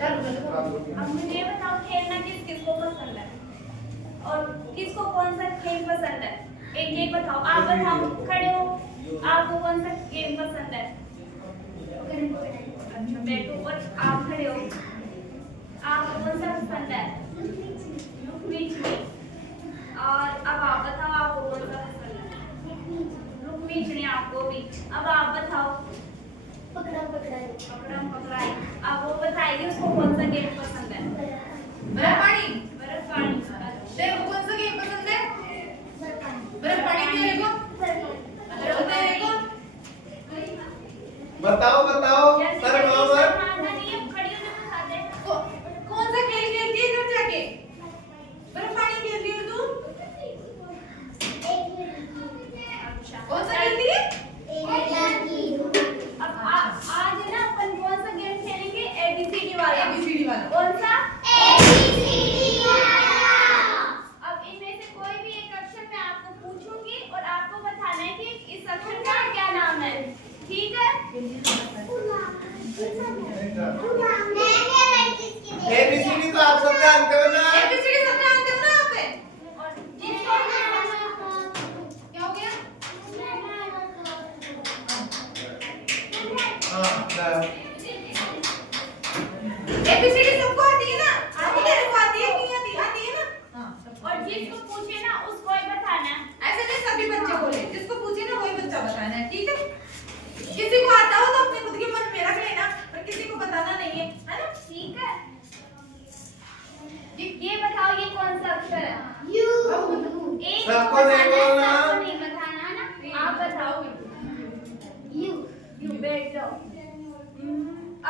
अब मुझे ये बताओ खेलना किसको पसंद है और किसको कौन सा खेल पसंद है। एक एक बताओ, आप बताओ, खड़े हो, आपको कौन सा गेम पसंद है। अच्छा बैठो, और आप खड़े हो, आपको कौन सा पसंद है। लुकमीचनी। और अब आप बताओ आपको कौन सा पसंद है। लुकमीचनी आपको भी। अब आप बताओ। पकड़म पकड़ाई। अब वो बताएगी उसको कौन सा गेम पसंद है। बर्फ पानी। बर्फ पानी। तेरे को कौन सा गेम पसंद है। बर्फ पानी। तेरे को बताओ बताओ सर बराबर। कौन सा खेल खेलती है घर जाके। बर्फ पानी खेलती है तू। कौन सा खेलती है। अब आज है ना अपन कौन सा गेम खेलेंगे। एबीसीडी वाला। एबीसीडी वाला। कौन सा। एबीसीडी वाला। अब इनमें से कोई भी एक अक्षर मैं आपको पूछूंगी और आपको बताना है कि इस अक्षर का क्या नाम है। ठीक है। एबीसीडी तो आप सब जानते हो ना। एबीसीडी सब जानते हो ना आप। और जिसको क्या हो गया। हाँ एबीसीडी सबको आती है ना। आपको तेरे को आती है नहीं आती। आती है ना। हाँ। और जिसको पूछे ना उसको ही बताना है। ऐसे नहीं सभी बच्चे बोले। जिसको पूछे ना वही बच्चा बताना है। ठीक है। किसी को आता हो तो अपने खुद के मन में रख लेना, पर किसी को बताना नहीं है ना। ठीक है। ये बताओ ये कौन सा अक्षर है। यू। एक सबको देखो ना। सबको नहीं बताना है ना। आप बताओ। यू बैठ जाओ।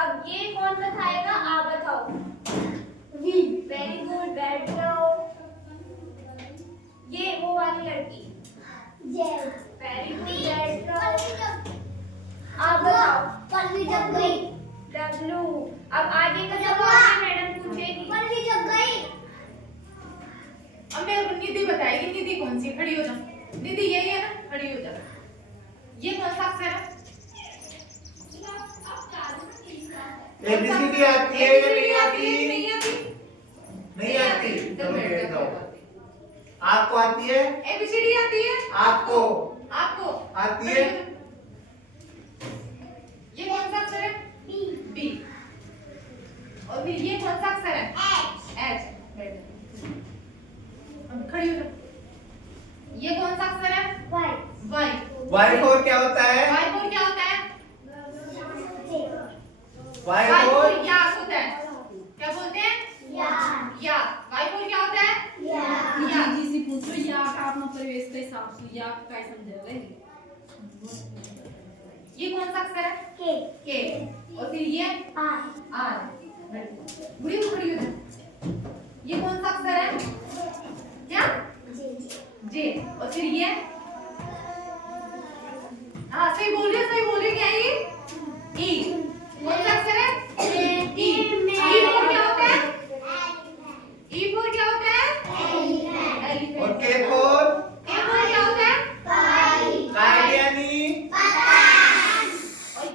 अब ये कौन बताएगा, आप बताओ। वी। वेरी गुड, बैठ जाओ। ये वो वाली लड़की। वेरी गुड, बैठ जाओ। आप बताओ। डब्लू। अब आगे का जवाब मैडम पूछेगी। अब मैं निधि बताएगी। निधि कौन सी। खड़ी हो जाओ। निधि यही है ना। खड़ी हो जाओ। ये कौन सा अक्षर है। एबीसीडी आती है या नहीं आती। नहीं आती। नहीं आती तो बैठ जाओ। आपको आती है। एबीसीडी आती है। आपको आपको आती है। ये कौन सा अक्षर है। बी। और फिर ये कौन सा अक्षर है। एच। बैठ जाओ। अब खड़ी हो जाओ। ये कौन सा अक्षर है। वाई। वाई फोर क्या होता है। वाई फोर क्या होता है। वाई वाई फोर फोर याक होता है। क्या बोलते हैं। याक। वाई फोर क्या होता है। याक। जी से पूछो या आप ना परिवेश के हिसाब से या काय समझोगे। ये कौन सा अक्षर है। के। और फिर ये आर। बुढ़ी हो खड़ी हो जाओ। ये कौन सा अक्षर है। क्या। जे। और फिर ये। हाँ सही बोल रही हो। सही बोल रही हो। क्या है ये। ई। कौन सा अक्षर है। ई। ई फोर क्या होता है। ई फोर क्या होता है। एलिफेंट। और के फोर के फोर क्या होता है। काइट यानी और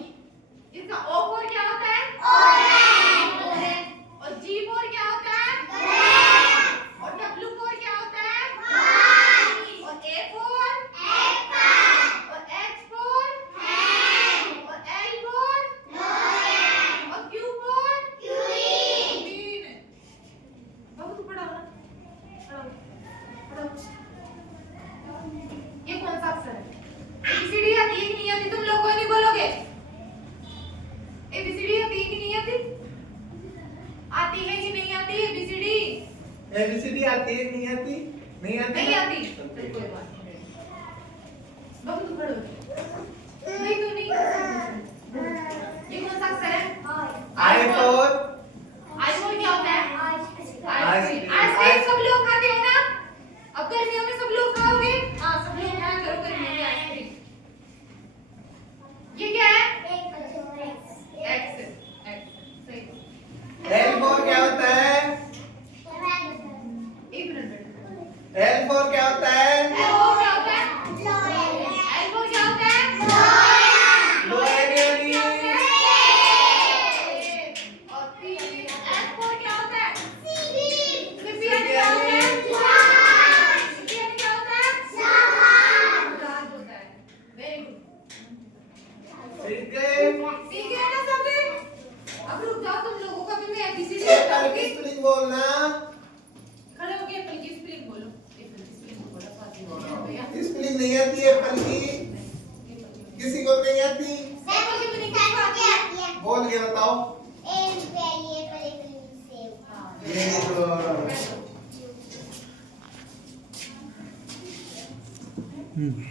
इसका ओ फोर क्या होता है। और जी फोर क्या होता है। और डब्ल्यू फोर क्या होता है। और ए फोर। और एच फोर। और एल फोर। और क्यू फोर। तीन। बाबू तू पढ़ाओ ना। पढ़ाओ। ये कौन सा अक्षर है। एबीसीडी आती है कि नहीं आती। तुम लोग कोई नहीं बोलोगे। एबीसीडी आती है कि नहीं आती। आती है कि नहीं आती एबीसीडी। एबीसीडी आती है नहीं आती। नहीं आती नहीं आती। तो कोई बात नहीं। बाबू तू खड़ो। नहीं तू नहीं। ये कौन सा अक्षर है। आई फोर आई फोर क्या होता है। आइसक्रीम। आइसक्रीम सब लोग खाते हो ना। अब गर्मियों में सब लोग खाओगे। हाँ सब लोग खाया करो गर्मियों में आइसक्रीम। ये क्या है। एक्स। सही। एल फोर क्या होता है। एक मिनट बैठो। एल फोर क्या होता है। L very good. सीख गए? ठीक है ना सबने? अब रुक जाओ, तुम लोगों का भी मैं एबीसीडी एप्पल की बताऊंगी। स्पेलिंग बोलना। खड़े होके एप्पल की स्पेलिंग बोलो। एप्पल की स्पेलिंग बोलो साथ में भैया। स्पेलिंग नहीं आती है एप्पल की? किसी को नहीं आती? एप्पल की स्पेलिंग क्या आती है? बोल के बताओ। हाँ। Very good.